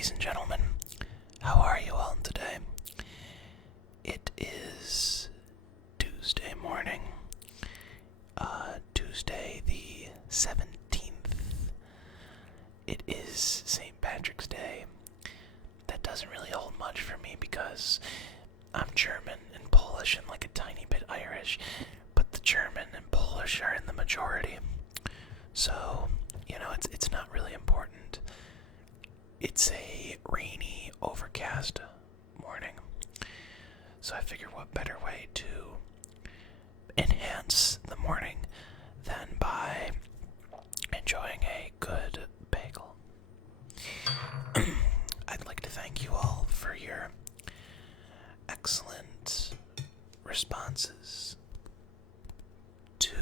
Ladies and gentlemen, how are you all today? It is Tuesday morning, Tuesday the 17th. It is St. Patrick's Day. That doesn't really hold much for me because I'm German and Polish and like a tiny bit Irish, but the German and Polish are in the majority. So, it's not really important. It's a rainy, overcast morning. So I figured what better way to enhance the morning than by enjoying a good bagel. I'd like to thank you all for your excellent responses to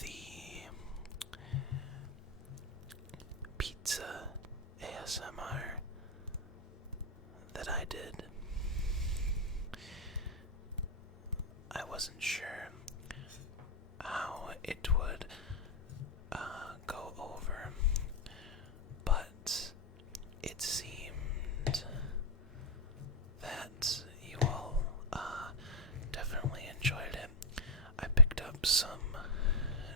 the pizza ASMR that I did. I wasn't sure how it would go over, but it seemed that you all definitely enjoyed it. I picked up some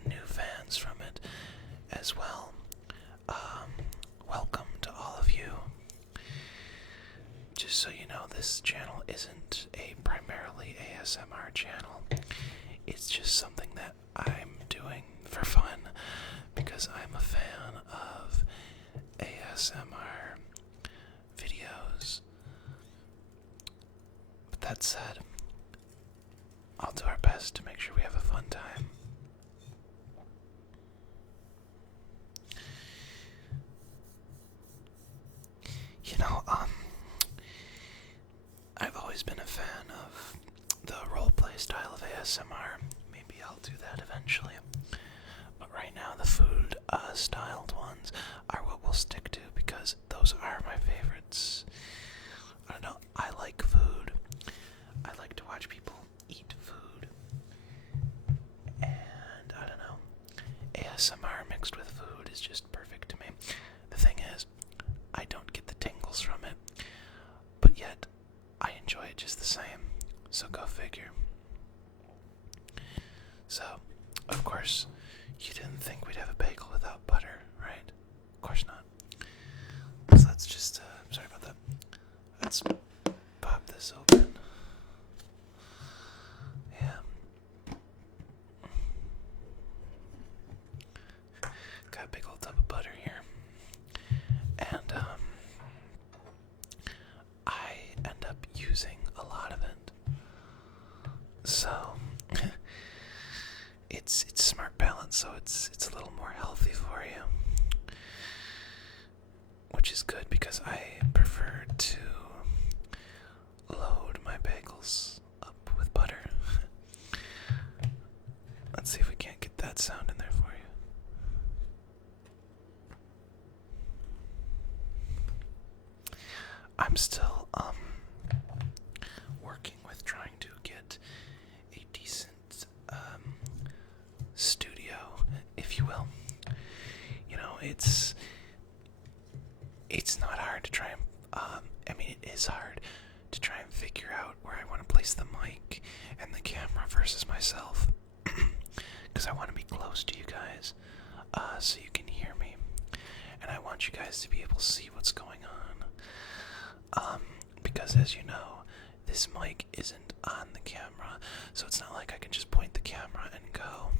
new fans from it as well. Welcome to all of you. Just so you know, this channel isn't a primarily ASMR channel. It's just something that I'm doing for fun because I'm a fan of ASMR videos. But that said, I'll do our best to make sure we have a fun time. I've always been a fan of the roleplay style of ASMR. Maybe I'll do that eventually. But right now, the food styled ones are what we'll stick to because those are my favorites. I don't know, I like food. I like to watch people eat food. And I don't know, ASMR mixed with food is just perfect to me. The thing is, I don't get the tingles from it, but yet I enjoy it just the same, so go figure. So, of course, you didn't think we'd have a bagel without butter, right? Of course not. So let's just, sorry about that. Let's pop this open. Yeah. Got a big old tub of butter here. And, I end up using a lot of it. So, it's smart balance, so it's a little more healthy for you. Which is good because I prefer to load my bagels up with butter. Let's see if we can't get that sound in there for you. I'm still working with trying to get a decent studio, if you will. It's not hard to try and it is hard to try and figure out where I want to place the mic and the camera versus myself, because I want to be close to you guys so you can hear me, and I want you guys to be able to see what's going on. Because as you know, this mic isn't on the camera, so it's not like I can just point the camera and go.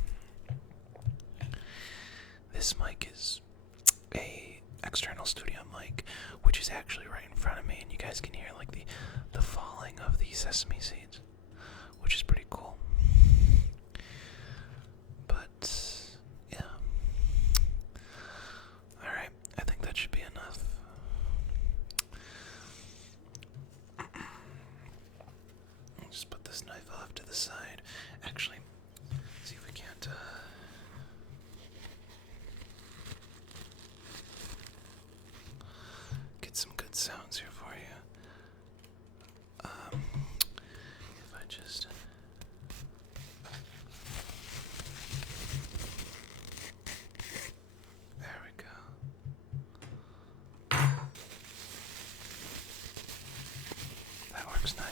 This mic is a external studio mic, which is actually right in front of me, and you guys can hear like the falling of the sesame seeds, which is pretty cool. But yeah. Alright, I think that should be enough. Just put this knife off to the side. Actually, see if we can't get some good sounds here for you. If I just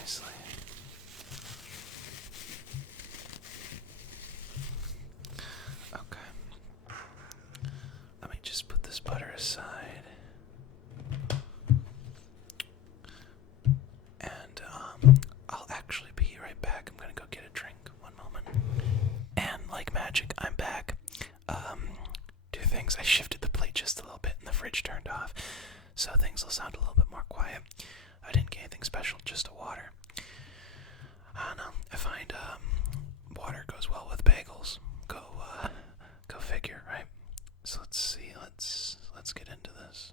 nicely. Okay. Let me just put this butter aside. And I'll actually be right back. I'm gonna go get a drink. One moment. And like magic, I'm back. Two things. I shifted the plate just a little bit and the fridge turned off, so things will sound a little bit more quiet. I didn't get anything special, just a water. I don't know. I find water goes well with bagels. Go figure, right? So let's see. Let's get into this.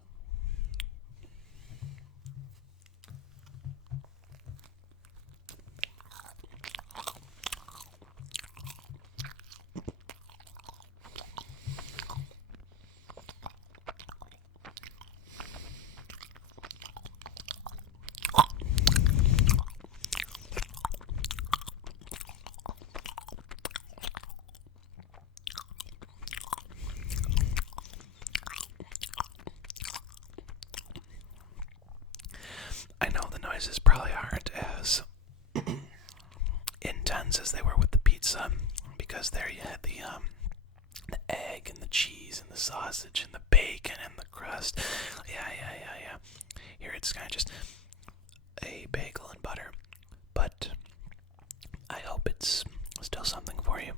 I know the noises probably aren't as intense as they were with the pizza, because there you had the egg and the cheese and the sausage and the bacon and the crust. Yeah. Here it's kind of just a bagel and butter, but I hope it's still something for you.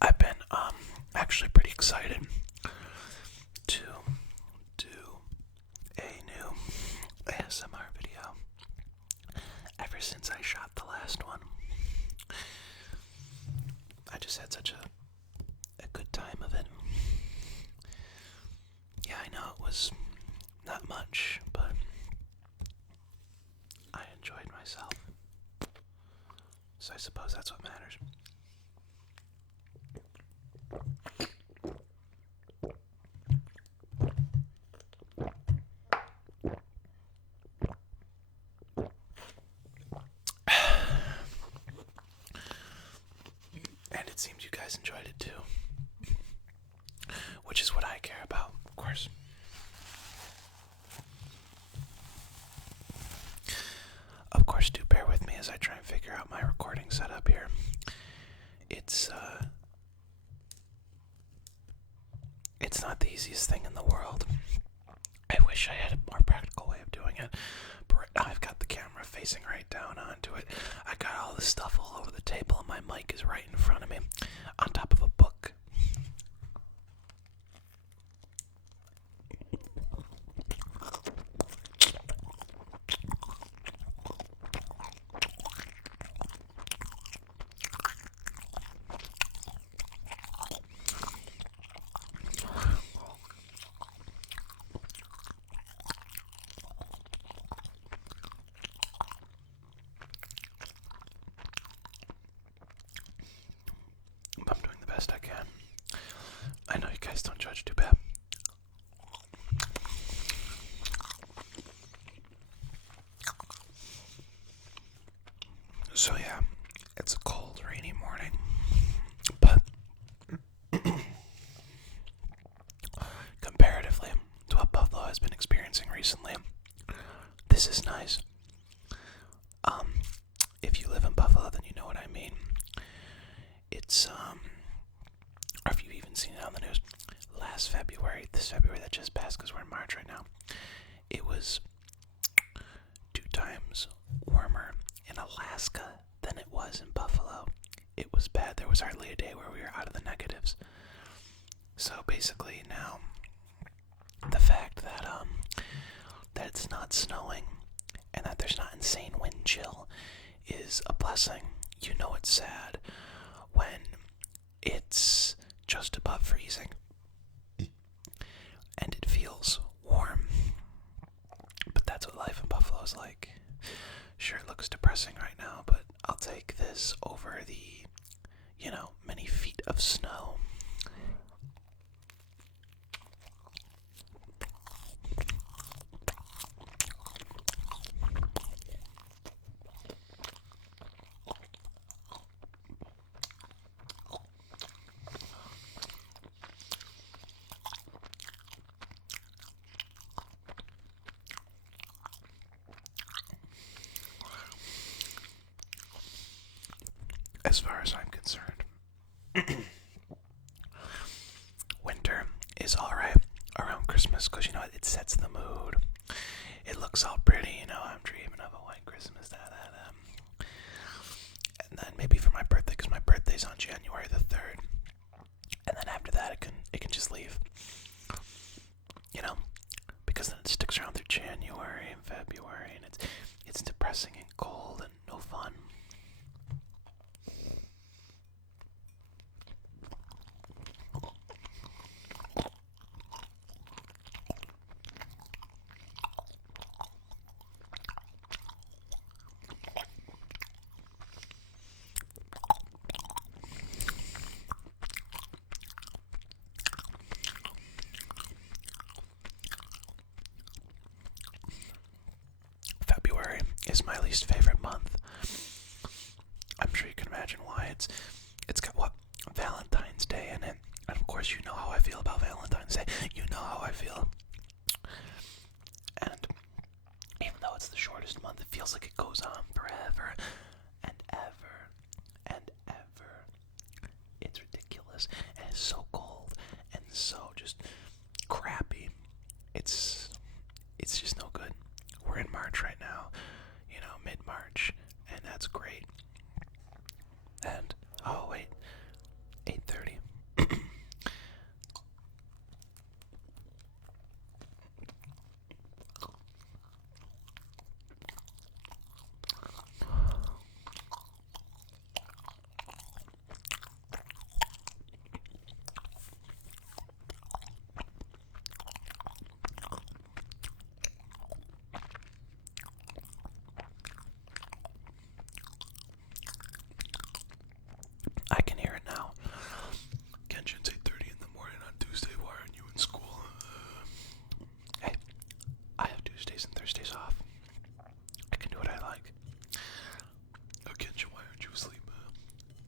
I've been actually pretty excited to do a new ASMR video ever since I shot the last one. I just had such a good time of it. Yeah, I know it was not much, but I enjoyed myself. So I suppose that's what matters. And it seems you guys enjoyed it too, which is what I care about, of course. Of course, do bear with me as I try and figure out my recording setup here. It's not the easiest thing in the world. I wish I had a more practical way of doing it, but right now I've got the camera facing right down onto it. I got all this stuff all over the table and my mic is right in front of me, on top of a book. I'm doing the best I can. I know you guys don't judge too bad. So yeah, it's a cold, rainy morning, but comparatively to what Buffalo has been experiencing recently, this is nice. If you live in Buffalo, then you know what I mean. It's, or if you've even seen it on the news, this February that just passed, because we're in March right now, it was 2 times warmer in Alaska than it was in Buffalo. It was bad. There was hardly a day where we were out of the negatives. So basically now, the fact that it's not snowing and that there's not insane wind chill is a blessing. You know it's sad when it's just above freezing and it feels warm. But that's what life in Buffalo is like. Sure, it looks depressing right now, but I'll take this over the, many feet of snow. as far as I'm concerned. Winter is alright around Christmas because, it sets the mood. It looks all pretty, I'm dreaming of a white Christmas, and then maybe for my birthday, because my birthday's on January the 3rd, and then after that it can just leave, because then it sticks around through January and February, and it's depressing and cold and no fun. February is my least favorite month. I'm sure you can imagine why. It's got Valentine's Day in it. And of course you know how I feel about Valentine's Day. You know how I feel. And even though it's the shortest month, it feels like it goes on forever and ever and ever. It's ridiculous. And it's so cold and so just crappy. It's just no good. We're in March right now, mid-March, and that's great. And, oh wait, 8:30. I can hear it now. Kenshin, it's 8:30 in the morning on Tuesday. Why aren't you in school? Hey, I have Tuesdays and Thursdays off. I can do what I like. Oh, Kenshin, why aren't you asleep?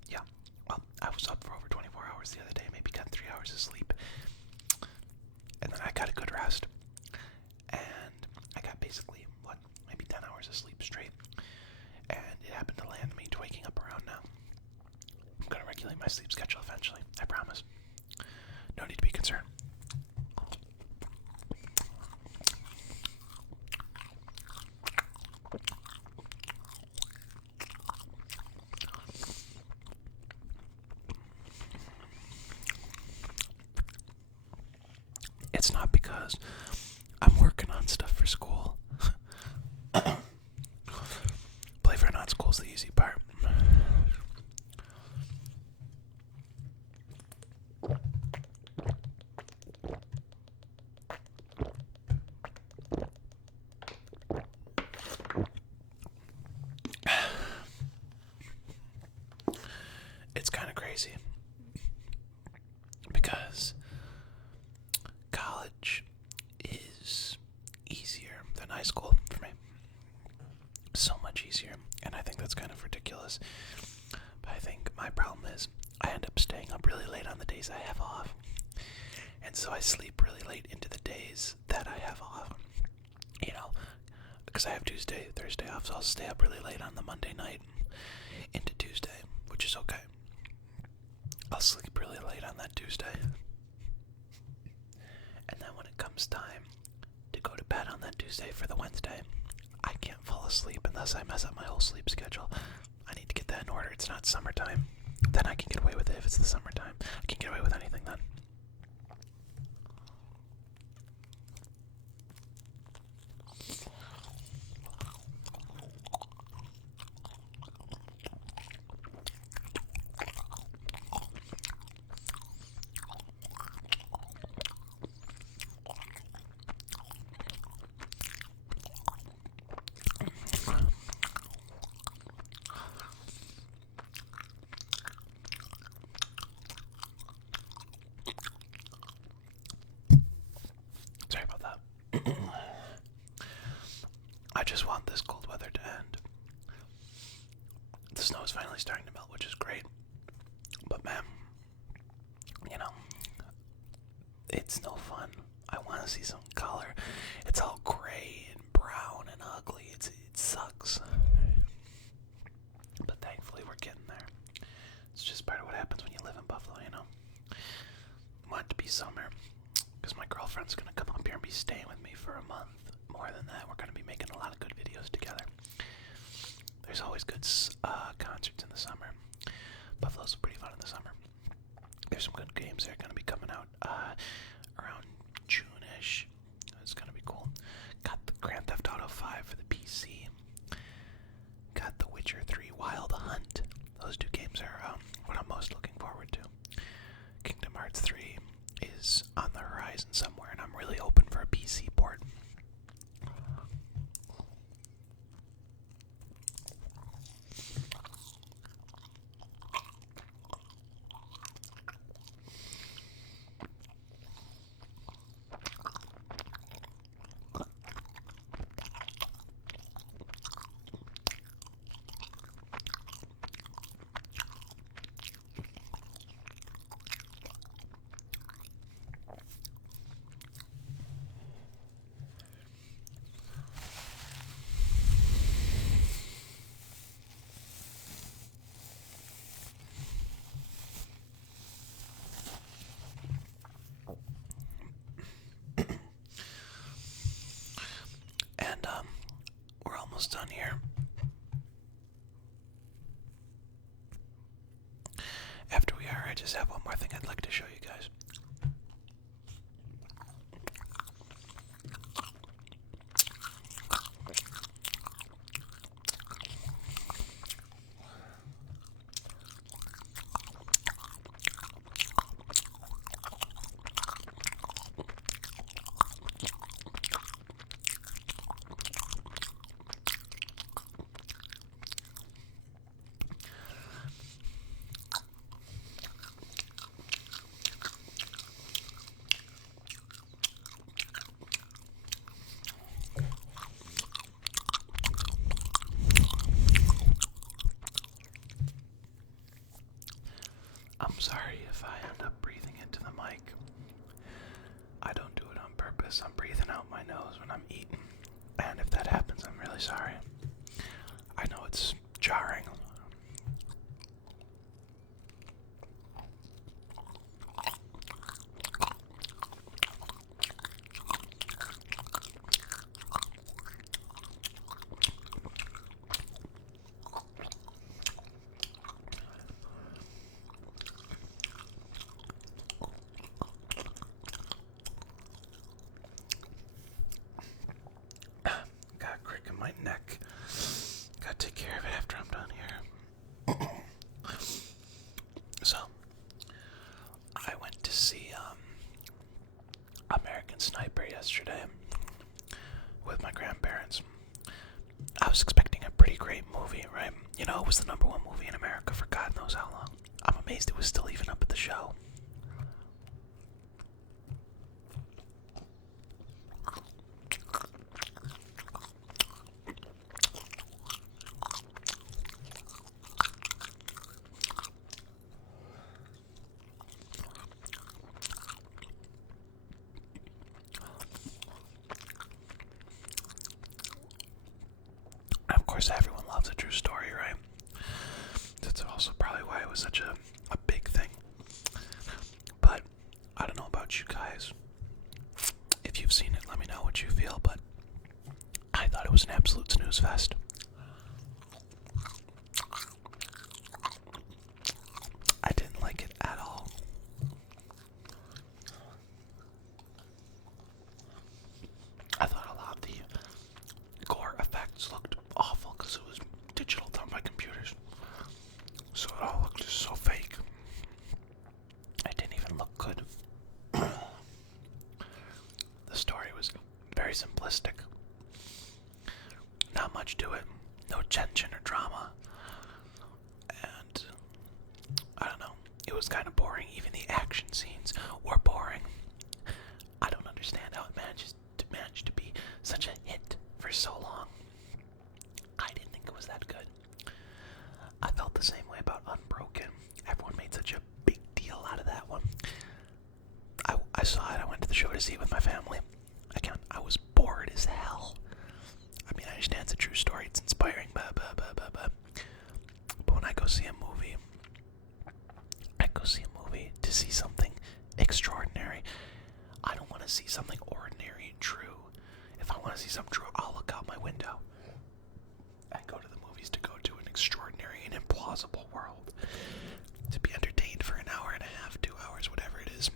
Yeah, well, I was up for over 24 hours the other day. Maybe got 3 hours of sleep. And then I got a good rest. And I got basically, maybe 10 hours of sleep straight. And it happened to land me waking up around now. I'm going to regulate my sleep schedule eventually, I promise. No need to be concerned. It's not because I'm working on stuff for school. Believe it or not, school's the easy part. It's kind of crazy because college is easier than high school for me. So much easier, and I think that's kind of ridiculous. But I think my problem is I end up staying up really late on the days I have off, and so I sleep really late into the days that I have off. Because I have Tuesday, Thursday off, so I'll stay up really late on the Monday night into Tuesday, which is okay. I'll sleep really late on that Tuesday. And then when it comes time to go to bed on that Tuesday for the Wednesday, I can't fall asleep unless I mess up my whole sleep schedule. I need to get that in order. It's not summertime. Then I can get away with it if it's the summertime. I can get away with anything then. Sorry about that. I just want this cold weather to end. The snow is finally starting to melt, which is great. But man, it's no fun. I want to see some color. It's all gray and brown and ugly. It sucks. But thankfully we're getting there. It's just part of what happens when you live in Buffalo, you know. I want it to be summer, because my girlfriend's going to come up here and be staying with me for a month. More than that, we're going to be making a lot of good videos together. There's always good concerts in the summer. Buffalo's pretty fun in the summer. There's some good games that are going to be coming out around June-ish. It's going to be cool. Got the Grand Theft Auto 5 for the PC. Got The Witcher 3 Wild Hunt. Those two games are what I'm most looking forward to. Kingdom Hearts 3 is on the horizon somewhere, and I'm really hoping for a PC port. We're almost done here. After we are, I just have one more thing I'd like to show you guys. I'm sorry if I end up breathing into the mic. I don't do it on purpose. I'm breathing out my nose when I'm eating. And if that happens, I'm really sorry. I know it's jarring. Got a crick in my neck. Gotta take care of it after I'm done here. So, I went to see American Sniper yesterday with my grandparents. I was expecting a pretty great movie, right? You know, it was the #1 movie in America for God knows how long. I'm amazed it was still even up at the show. Of course, everyone loves a true story, right? That's also probably why it was such a big thing. But I don't know about you guys. If you've seen it, let me know what you feel, but I thought it was an absolute snooze fest. I didn't like it at all. I thought a lot of the gore effects looked awful because it was digital done by computers. So it all looked just so fake. It didn't even look good. The story was very simplistic. Not much to it. No tension or drama. And I don't know. It was kind of boring. Even the action scenes were boring. I don't understand how it managed to be such a hit for so long. I didn't think it was that good. I felt the same way about Unbroken. Everyone made such a big deal out of that one. I saw it. I went to the show to see it with my family. Again, I was bored as hell. I mean, I understand it's a true story. It's inspiring, but when I go see a movie, go see a movie to see something extraordinary. I don't want to see something ordinary and true. If I want to see something true, I'll look out my window and go to the movies to go to an extraordinary and implausible world. To be entertained for an hour and a half, 2 hours, whatever it is,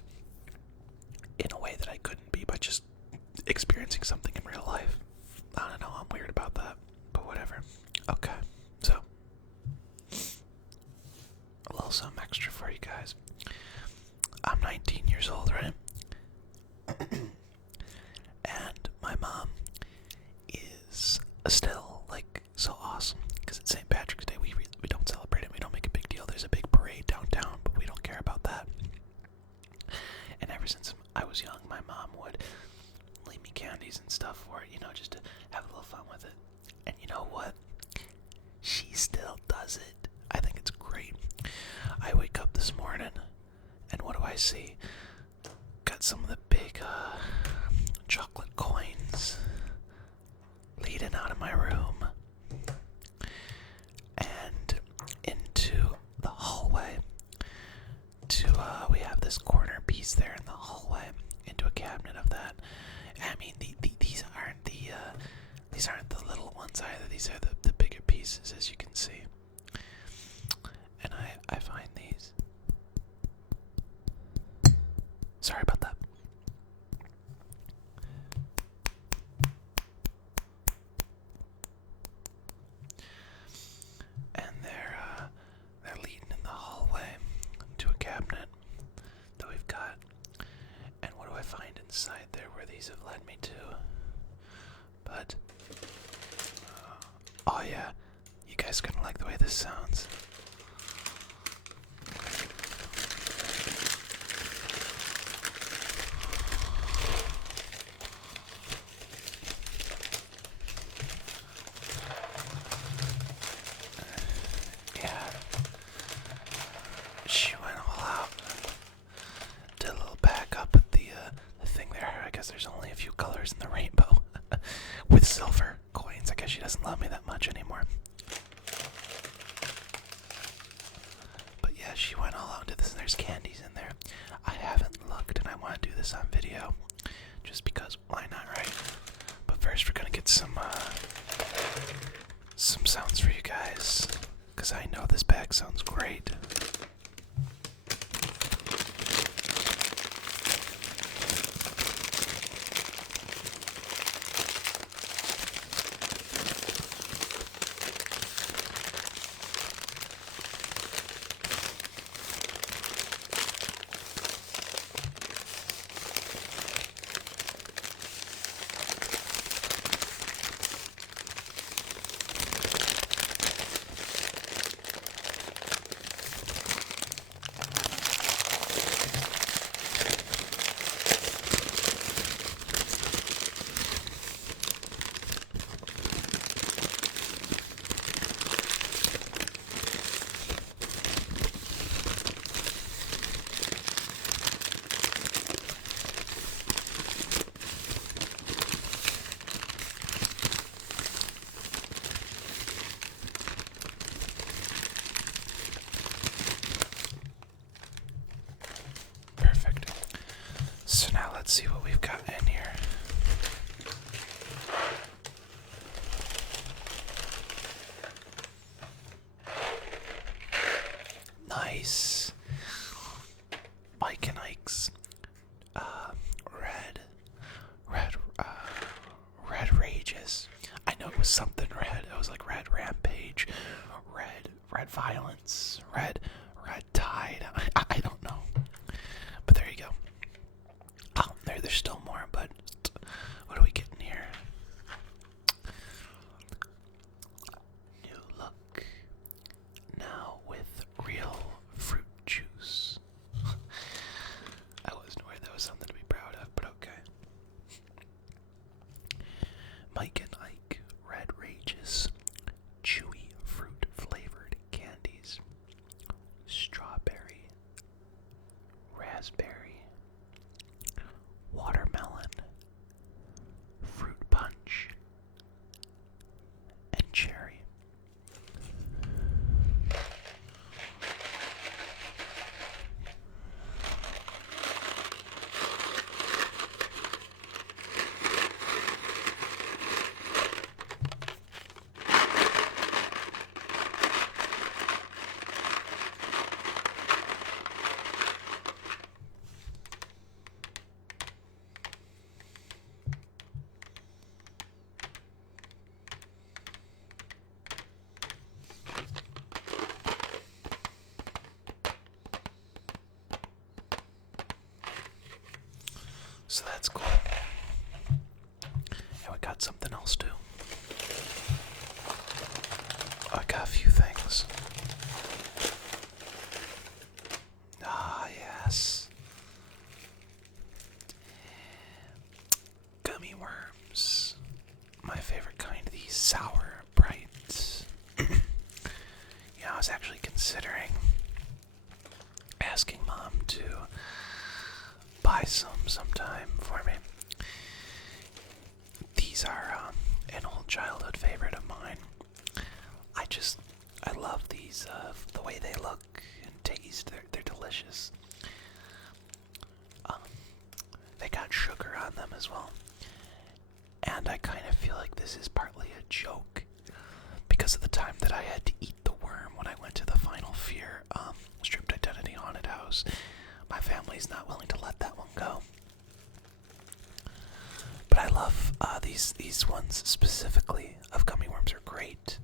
in a way that I couldn't be by just experiencing something in real life. I don't know, I'm weird about that, but whatever. Okay, so a little something extra for you guys. I'm 19 years old, right? And my mom is still, like, so awesome, because it's St. Patrick's Day. We don't celebrate it, we don't make a big deal. There's a big parade downtown, but we don't care about that. And ever since I was young, my mom would leave me candies and stuff for it, just to have a little fun with it. And you know what? She still does it. I think it's great. I wake up this morning, and what do I see? Got some of the big chocolate coins leading out of my room and into the hallway to we have this corner piece there in the hallway, into a cabinet of that. I mean, these aren't the little ones either. These are the bigger pieces, as you can see. And I find these. Sorry about that. And they're leading in the hallway to a cabinet that we've got. And what do I find inside there where these have led me to? But oh yeah, you guys are gonna like the way this sounds. Yeah, she went all out. Did a little back up at the thing there. I guess there's only a few colors in the rainbow. With silver coins. I guess she doesn't love me that much anymore. But yeah, she went all out to this, and there's candies in there. I haven't looked, and I want to do this on video. Just because, why not, right? But first, we're gonna get some sounds for you guys. Because I know this bag sounds great. So now let's see what we've got in here. Nice. Mike and Ike's red rages. I know it was something red. It was like red rampage, red violence, red tide. I don't know. But there you go. Oh, there's still more, but what are we getting here? New look. Now with real fruit juice. I wasn't aware that was something to be proud of, but okay. Mike and Ike Red Rages. Chewy fruit flavored candies. Strawberry. Raspberry. Watermelon. So that's cool. And we got something else too. I got a few things. Ah, yes. Gummy worms. My favorite kind, these sour brights. I was actually considering asking Mom to buy some sometime for me. These are an old childhood favorite of mine. I love these, the way they look and taste. They're delicious. They got sugar on them as well. And I kind of feel like this is partly a joke because of the time that I had to eat the worm when I went to the Final Fear Stripped Identity Haunted House. My family's not willing to let that one go. But I love these ones specifically of gummy worms are great.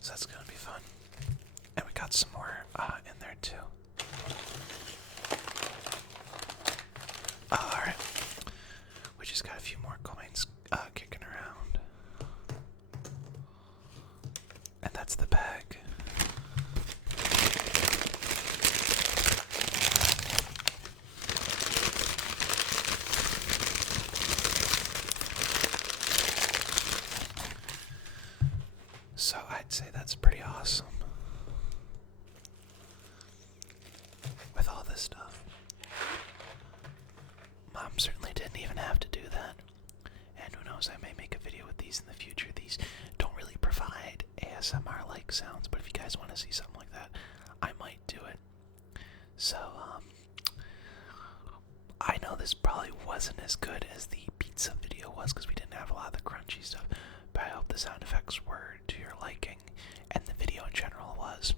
So that's gonna be fun. And we got some more in there too. Alright. We just got a few more coins kicking around. And that's the bag. So I'd say that's pretty awesome. With all this stuff. Mom certainly didn't even have to do that. And who knows, I may make a video with these in the future. These don't really provide ASMR-like sounds, but if you guys want to see something like that, I might do it. So, I know this probably wasn't as good as the pizza video was because we didn't have a lot of the crunchy stuff, but I hope the sound effects were to your liking, and the video in general was.